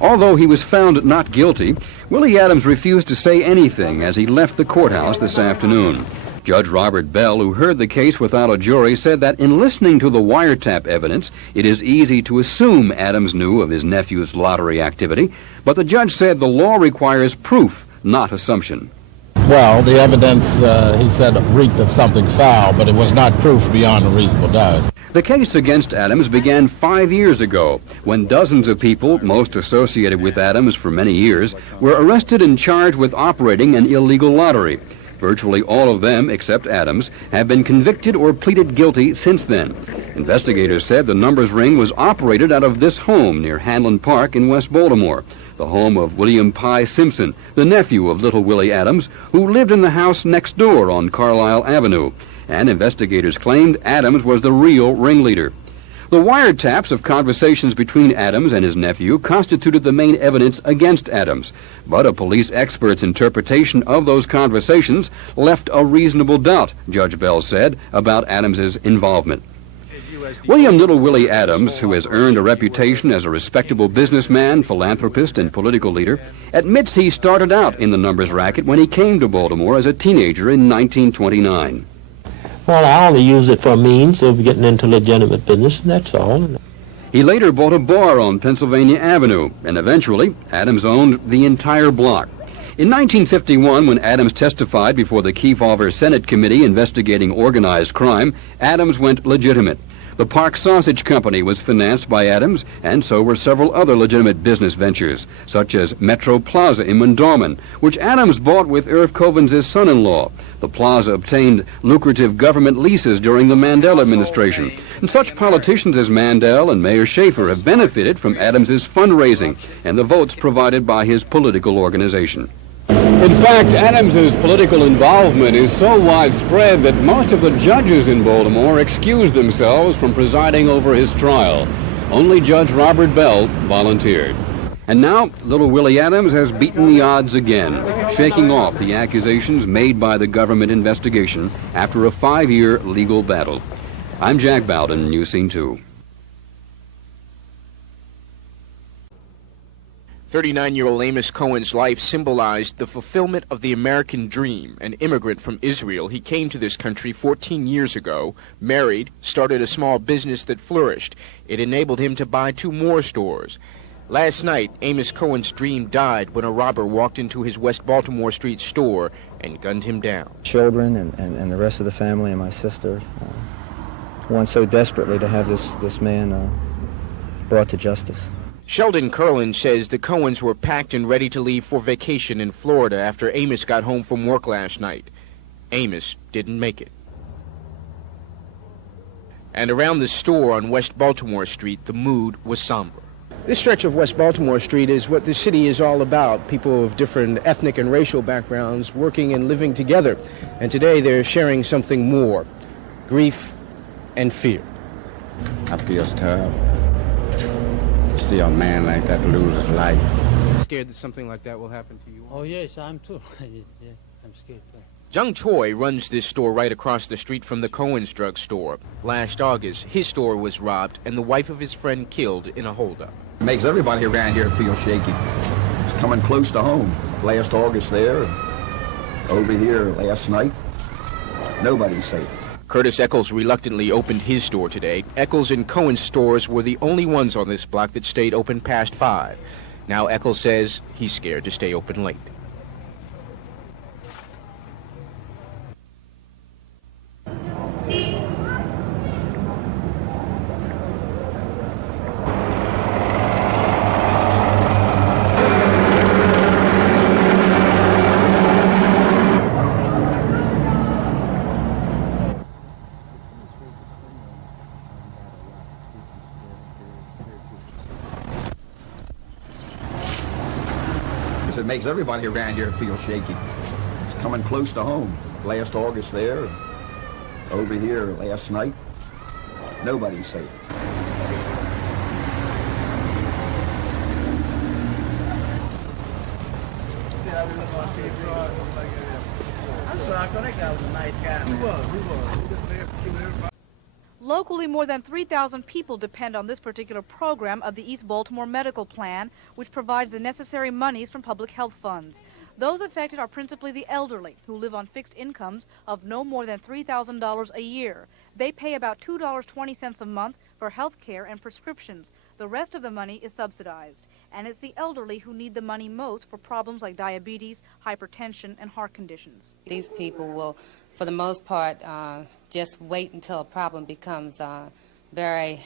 Although he was found not guilty, Willie Adams refused to say anything as he left the courthouse this afternoon. Judge Robert Bell, who heard the case without a jury, said that in listening to the wiretap evidence, it is easy to assume Adams knew of his nephew's lottery activity, but the judge said the law requires proof, not assumption. Well, the evidence, he said, reeked of something foul, but it was not proof beyond a reasonable doubt. The case against Adams began 5 years ago, when dozens of people, most associated with Adams for many years, were arrested and charged with operating an illegal lottery. Virtually all of them, except Adams, have been convicted or pleaded guilty since then. Investigators said the numbers ring was operated out of this home near Hanlon Park in West Baltimore, the home of William Pye Simpson, the nephew of little Willie Adams, who lived in the house next door on Carlisle Avenue. And investigators claimed Adams was the real ringleader. The wiretaps of conversations between Adams and his nephew constituted the main evidence against Adams, but a police expert's interpretation of those conversations left a reasonable doubt, Judge Bell said, about Adams's involvement. William Little Willie Adams, who has earned a reputation as a respectable businessman, philanthropist, and political leader, admits he started out in the numbers racket when he came to Baltimore as a teenager in 1929. Well, I only use it for a means of getting into legitimate business, and that's all. He later bought a bar on Pennsylvania Avenue, and eventually Adams owned the entire block. In 1951, when Adams testified before the Kefauver Senate Committee investigating organized crime, Adams went legitimate. The Park Sausage Company was financed by Adams, and so were several other legitimate business ventures, such as Metro Plaza in Mondawmin, which Adams bought with Irv Covens' son-in-law. The plaza obtained lucrative government leases during the Mandel administration, and such politicians as Mandel and Mayor Schaefer have benefited from Adams's fundraising and the votes provided by his political organization. In fact, Adams's political involvement is so widespread that most of the judges in Baltimore excused themselves from presiding over his trial. Only Judge Robert Bell volunteered. And now, little Willie Adams has beaten the odds again, shaking off the accusations made by the government investigation after a 5-year legal battle. I'm Jack Bowden, News Scene 2. 39-year-old Amos Cohen's life symbolized the fulfillment of the American dream. An immigrant from Israel, he came to this country 14 years ago, married, started a small business that flourished. It enabled him to buy 2 more stores. Last night, Amos Cohen's dream died when a robber walked into his West Baltimore Street store and gunned him down. Children and the rest of the family and my sister want so desperately to have this man brought to justice. Sheldon Curlin says the Cohens were packed and ready to leave for vacation in Florida after Amos got home from work last night. Amos didn't make it. And around the store on West Baltimore Street, the mood was somber. This stretch of West Baltimore Street is what the city is all about. People of different ethnic and racial backgrounds working and living together. And today they're sharing something more: grief and fear. I feel tough. See a man like that lose his life. Scared that something like that will happen to you? Oh, yes, I'm too. Yeah, I'm scared too. Jung Choi runs this store right across the street from the Cohen's drugstore. Last August, his store was robbed and the wife of his friend killed in a holdup. It makes everybody around here feel shaky. It's coming close to home. Last August there, over here last night, nobody's safe. Curtis Eccles reluctantly opened his store today. Eccles and Cohen's stores were the only ones on this block that stayed open past 5. Now Eccles says he's scared to stay open late. It makes everybody around here feel shaky. It's coming close to home. Last August there, over here last night, nobody's safe. Locally, more than 3,000 people depend on this particular program of the East Baltimore Medical Plan, which provides the necessary monies from public health funds. Those affected are principally the elderly, who live on fixed incomes of no more than $3,000 a year. They pay about $2.20 a month for health care and prescriptions. The rest of the money is subsidized. And it's the elderly who need the money most for problems like diabetes, hypertension, and heart conditions. These people will, for the most part, just wait until a problem becomes very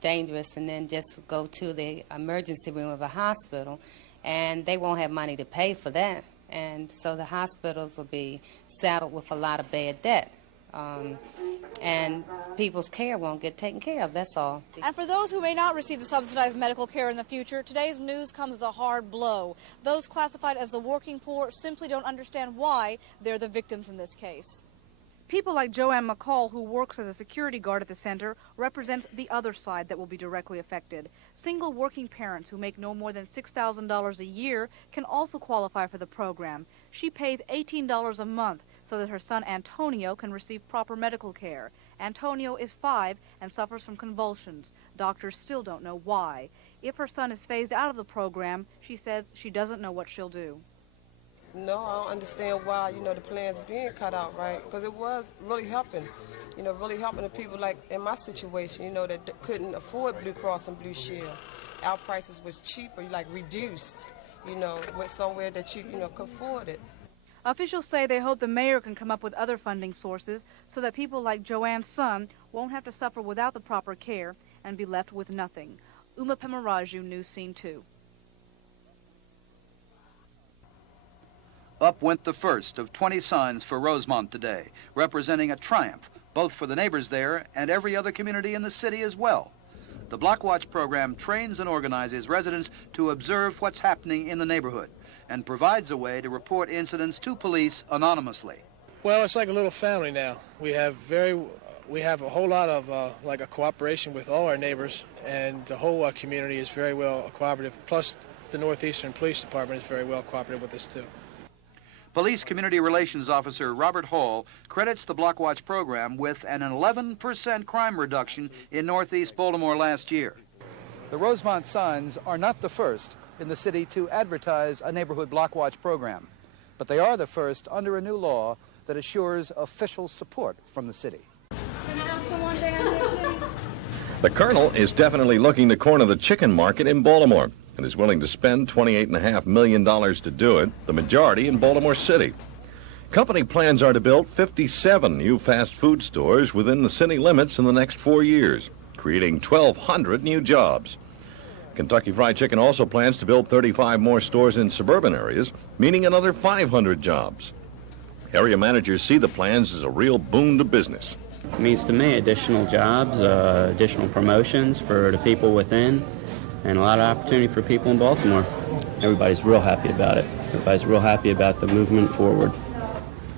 dangerous and then just go to the emergency room of a hospital, and they won't have money to pay for that. And so the hospitals will be saddled with a lot of bad debt. And people's care won't get taken care of, that's all. And for those who may not receive the subsidized medical care in the future, today's news comes as a hard blow. Those classified as the working poor simply don't understand why they're the victims in this case. People like Joanne McCall, who works as a security guard at the center, represents the other side that will be directly affected. Single working parents who make no more than $6,000 a year can also qualify for the program. She pays $18 a month so that her son Antonio can receive proper medical care. Antonio is 5 and suffers from convulsions. Doctors still don't know why. If her son is phased out of the program, she says she doesn't know what she'll do. No, I don't understand why, the plan's being cut out, right? Because it was really helping, really helping the people like in my situation, that couldn't afford Blue Cross and Blue Shield. Our prices was cheaper, like reduced, went somewhere that you, could afford it. Officials say they hope the mayor can come up with other funding sources so that people like Joanne's son won't have to suffer without the proper care and be left with nothing. Uma Pemaraju, News Scene 2. Up went the first of 20 signs for Rosemont today, representing a triumph, both for the neighbors there and every other community in the city as well. The Block Watch program trains and organizes residents to observe what's happening in the neighborhood and provides a way to report incidents to police anonymously. Well, it's like a little family now. We have a whole lot of like a cooperation with all our neighbors, and the whole community is very well cooperative. Plus, the Northeastern Police Department is very well cooperative with us too. Police Community Relations Officer Robert Hall credits the Block Watch program with an 11% crime reduction in Northeast Baltimore last year. The Rosemont Suns are not the first in the city to advertise a neighborhood Block Watch program, but they are the first under a new law that assures official support from the city. Can I have someone down here, please? The Colonel is definitely looking to corner the chicken market in Baltimore and is willing to spend $28.5 million to do it, the majority in Baltimore City. Company plans are to build 57 new fast food stores within the city limits in the next 4 years, creating 1,200 new jobs. Kentucky Fried Chicken also plans to build 35 more stores in suburban areas, meaning another 500 jobs. Area managers see the plans as a real boon to business. It means to me additional jobs, additional promotions for the people within, and a lot of opportunity for people in Baltimore. Everybody's real happy about it. Everybody's real happy about the movement forward.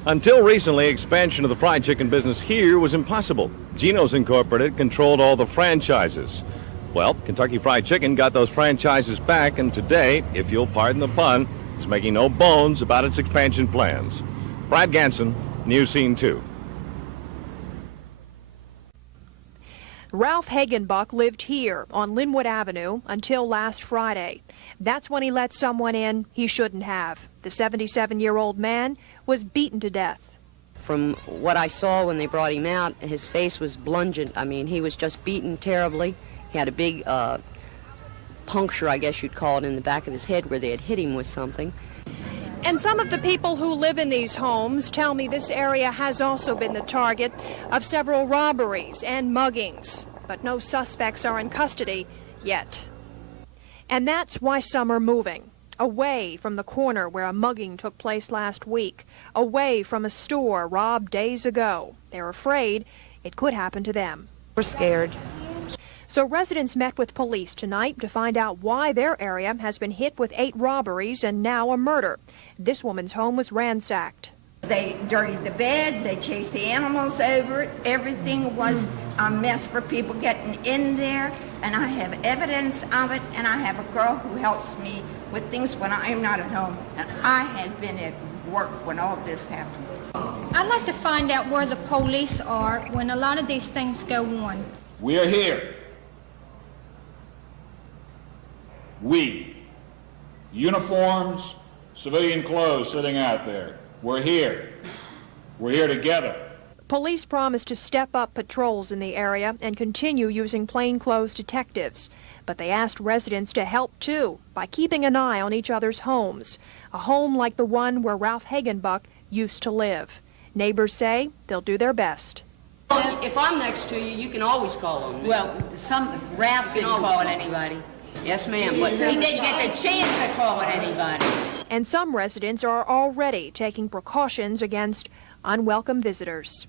Until recently, expansion of the fried chicken business here was impossible. Geno's Incorporated controlled all the franchises. Well, Kentucky Fried Chicken got those franchises back, and today, if you'll pardon the pun, is making no bones about its expansion plans. Brad Ganson, News Scene 2. Ralph Hagenbuck lived here on Linwood Avenue until last Friday. That's when he let someone in he shouldn't have. The 77-year-old man was beaten to death. From what I saw when they brought him out, his face was bludgeoned. I mean, he was just beaten terribly. He had a big puncture, I guess you'd call it, in the back of his head where they had hit him with something. And some of the people who live in these homes tell me this area has also been the target of several robberies and muggings, but no suspects are in custody yet. And that's why some are moving, away from the corner where a mugging took place last week, away from a store robbed days ago. They're afraid it could happen to them. We're scared. So residents met with police tonight to find out why their area has been hit with 8 robberies and now a murder. This woman's home was ransacked. They dirtied the bed, they chased the animals over it. Everything was a mess for people getting in there, and I have evidence of it, and I have a girl who helps me with things when I'm not at home. And I had been at work when all this happened. I'd like to find out where the police are when a lot of these things go on. We are here. We. Uniforms, civilian clothes sitting out there. We're here. We're here together. Police promised to step up patrols in the area and continue using plainclothes detectives. But they asked residents to help too by keeping an eye on each other's homes. A home like the one where Ralph Hagenbuck used to live. Neighbors say they'll do their best. If I'm next to you, you can always call on me. Well, Ralph didn't call anybody. Yes, ma'am. But He didn't get the chance to call anybody. And some residents are already taking precautions against unwelcome visitors.